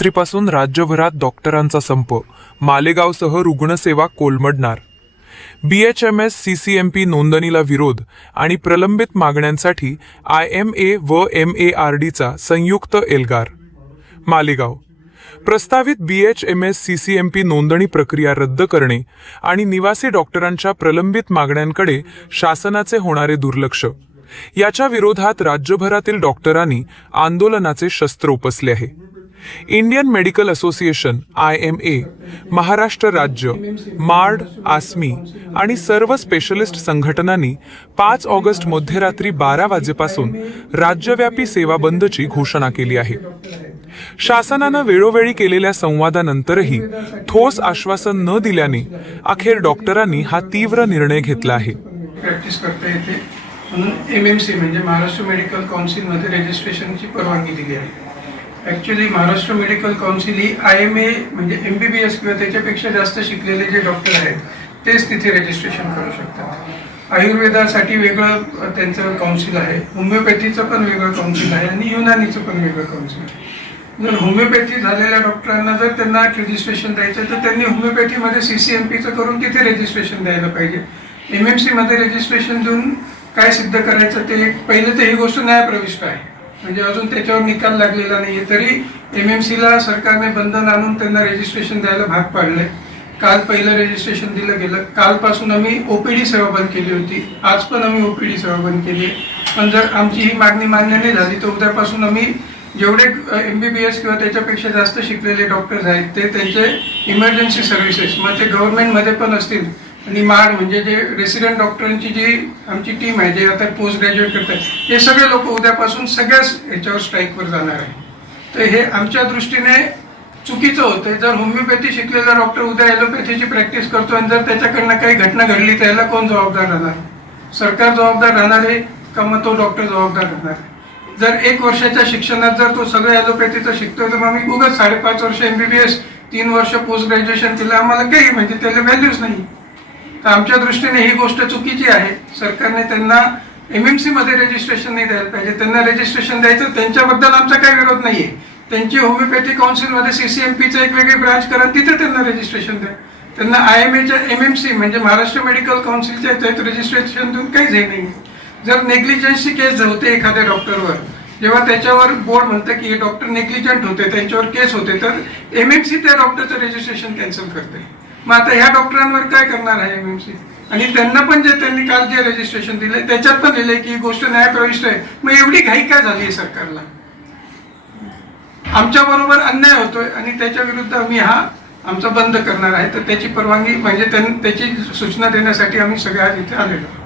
रात्रीपासून राज्यभरात डॉक्टरांचा संप, मालेगावसह रुग्णसेवा कोलमडणार. BHMS CCMP नोंदणीला विरोध आणि प्रलंबित मागण्यांसाठी IMA व MARDचा संयुक्त एल्गार. मालेगाव. प्रस्तावित BHMS CCMP नोंदणी प्रक्रिया रद्द करणे आणि निवासी डॉक्टरांच्या प्रलंबित मागण्यांकडे शासनाचे होणारे दुर्लक्ष याच्या विरोधात राज्यभरातील डॉक्टरांनी आंदोलनाचे शस्त्र उपसले आहे. Indian medical association IMA, Maharashtra राज्य, मार्ड, आस्मी आणि सर्व स्पेशलिस्ट संघटनांनी 5 ऑगस्ट मध्यरात्री 12 वाजेपासून राज्यव्यापी सेवा बंदची घोषणा केली आहे. शासनानं वेळोवेळी केलेल्या संवादानंतरही ठोस आश्वासन न दिल्याने अखेर डॉक्टरांनी हा तीव्र निर्णय घेतला आहे. प्रॅक्टिस करता येते म्हणून MMC म्हणजे महाराष्ट्र मेडिकल काउन्सिलमध्ये रजिस्ट्रेशनची परवानगी दिली आहे. ॲक्च्युली महाराष्ट्र मेडिकल काउन्सिल ही IMA म्हणजे MBBS किंवा त्याच्यापेक्षा जास्त शिकलेले जे डॉक्टर आहेत तेच तिथे रजिस्ट्रेशन करू शकतात. आयुर्वेदासाठी वेगळं त्यांचं काउन्सिल आहे, होमिओपॅथीचं पण वेगळं काउन्सिल आहे आणि युनानीचं पण वेगळं काउन्सिल आहे. जर होमिओपॅथी झालेल्या डॉक्टरांना जर त्यांना रजिस्ट्रेशन द्यायचं तर त्यांनी होमिओपॅथीमध्ये CCMPचं करून तिथे रजिस्ट्रेशन द्यायला पाहिजे. MMCमध्ये रजिस्ट्रेशन देऊन काय सिद्ध करायचं ते पहिलं तर ही गोष्ट न्यायप्रविष्ट आहे, म्हणजे अजून त्याच्यावर निकाल लागलेला नाहीये. तरी MMCला सरकारने बंधन आणून त्यांना रजिस्ट्रेशन द्यायला भाग पाडलंय. काल पहिलं रजिस्ट्रेशन दिलं गेलं. कालपासून आम्ही OPD सेवा बंद केली होती, आज पण आम्ही OPD सेवा बंद केली आहे. पण जर आमची ही मागणी मान्य नाही झाली तर उद्यापासून आम्ही जेवढे MBBS किंवा त्याच्यापेक्षा जास्त शिकलेले डॉक्टर्स आहेत ते त्यांचे इमर्जन्सी सर्व्हिसेस मग ते गव्हर्नमेंटमध्ये पण असतील आणि माड म्हणजे जे रेसिडेंट डॉक्टरांची जी आमची टीम आहे जे आता पोस्ट ग्रॅज्युएट करतात हे सगळे लोक उद्यापासून सगळ्याच ह्याच्यावर स्ट्राईकवर जाणार आहे. तर हे आमच्या दृष्टीने चुकीचं होतं. जर होमिओपॅथी शिकलेला डॉक्टर उद्या ॲलोपॅथीची प्रॅक्टिस करतो आणि जर त्याच्याकडनं काही घटना घडली तर याला कोण जबाबदार राहणार? सरकार जबाबदार राहणार आहे का मग तो डॉक्टर जबाबदार राहणार? जर 1 वर्षाच्या शिक्षणात जर तो सगळं ॲलोपॅथीचं शिकतोय तर मग आम्ही उगाच 5.5 वर्ष MBBS 3 वर्ष पोस्ट ग्रॅज्युएशन केलं, आम्हाला काही म्हणजे त्याला व्हॅल्यूच नाही. तर आमच्या दृष्टीने ही गोष्ट चुकीची आहे. सरकारने त्यांना MMC मध्ये रजिस्ट्रेशन नाही द्यायला पाहिजे, त्यांना रजिस्ट्रेशन द्यायचं, त्यांच्याबद्दल आमचा काही विरोध नाहीये. त्यांची होमिओपॅथी काउन्सिलमध्ये CCMPचं एक वेगळी ब्रांच करा, तिथे त्यांना रजिस्ट्रेशन द्या. त्यांना IMAच्या MMC म्हणजे महाराष्ट्र मेडिकल काउन्सिलच्या याच्यात रजिस्ट्रेशन देऊन काहीच हे नाही. जर नेग्लिजन्सची केस होते एखाद्या डॉक्टरवर, जेव्हा त्याच्यावर बोर्ड म्हणतं की हे डॉक्टर नेग्लिजंट होते, त्यांच्यावर केस होते, तर MMC त्या डॉक्टरचं रजिस्ट्रेशन कॅन्सल करते. मग आता ह्या डॉक्टरांवर काय करणार आहे MMC? आणि त्यांना पण जे त्यांनी काल जे रजिस्ट्रेशन दिले त्याच्यात पण लिहिलंय की ही गोष्ट न्यायप्रविष्ट आहे. मग एवढी घाई काय झाली आहे सरकारला? आमच्या बरोबर अन्याय होतोय आणि त्याच्या विरुद्ध आम्ही हा आमचा बंद करणार आहे. तर त्याची परवानगी म्हणजे त्याची सूचना देण्यासाठी आम्ही सगळे आज इथे आलेलो.